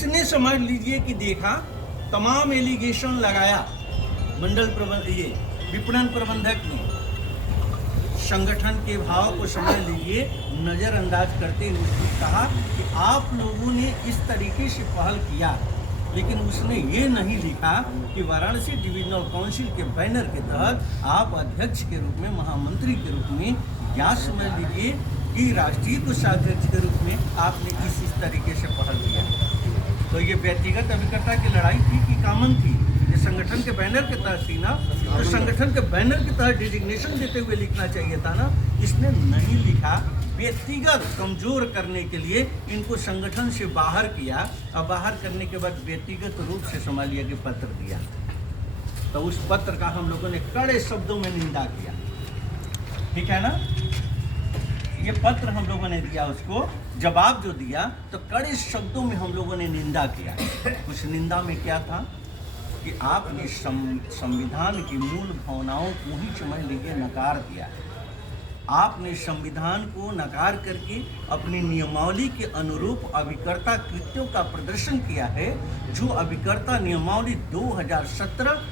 इसने समझ लीजिए कि देखा, तमाम एलिगेशन लगाया ये विपणन प्रबंधक ने, संगठन के भाव को समझ लीजिए नज़रअंदाज करते हुए कहा कि आप लोगों ने इस तरीके से पहल किया, लेकिन उसने ये नहीं लिखा कि वाराणसी डिविजनल काउंसिल के बैनर के तहत आप अध्यक्ष के रूप में, महामंत्री के रूप में, या समझ लीजिए कि राष्ट्रीय कोषाध्यक्ष के रूप में आपने इस तरीके से पहल किया। तो ये व्यक्तिगत अभिकर्ता की लड़ाई थी कि कामन थी? ये संगठन के बैनर के तहत थी ना, तो संगठन के बैनर के तहत डिजिग्नेशन देते हुए लिखना चाहिए था ना। इसने नहीं लिखा, व्यक्तिगत कमजोर करने के लिए इनको संगठन से बाहर किया, और बाहर करने के बाद व्यक्तिगत रूप से संभालिया के पत्र दिया। तो उस पत्र का हम लोगों ने कड़े शब्दों में निंदा किया, ठीक है ना। ये पत्र हम लोगों ने दिया, उसको जवाब जो दिया तो कड़े शब्दों में हम लोगों ने निंदा किया। उस निंदा में क्या था कि आपने संविधान की मूल भावनाओं को ही समझ लीजिए नकार दिया। आपने संविधान को नकार करके अपनी नियमावली के अनुरूप अभिकर्ता कृत्यों का प्रदर्शन किया है, जो अभिकर्ता नियमावली 2017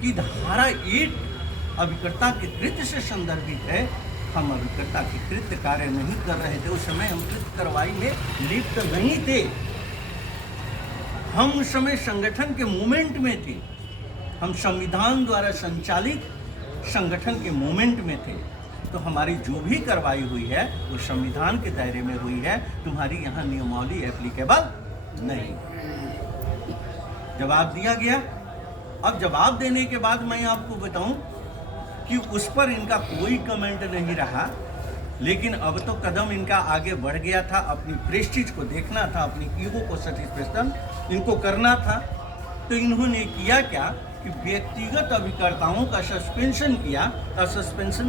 की धारा 1 अभिकर्ता के कृत्य से संदर्भित है। हम अभिकर्ता के कृत्य कार्य नहीं कर रहे थे, उस समय हम कृत्य कार्रवाई में लिप्त नहीं थे, हम उस समय संगठन के मूवमेंट में थे, हम संविधान द्वारा संचालित संगठन के मूवमेंट में थे। तो हमारी जो भी कार्रवाई हुई है वो संविधान के दायरे में हुई है, तुम्हारी यहाँ नियमावली एप्लीकेबल नहीं। जवाब दिया गया। अब जवाब देने के बाद मैं आपको बताऊं कि उस पर इनका कोई कमेंट नहीं रहा, लेकिन अब तो कदम इनका आगे बढ़ गया था। अपनी प्रेस्टीज को देखना था, अपनी ईगो को सेटिस्फैक्शन इनको करना था। तो इन्होंने किया क्या कि व्यक्तिगत अभिकर्ताओं का सस्पेंशन किया, और सस्पेंशन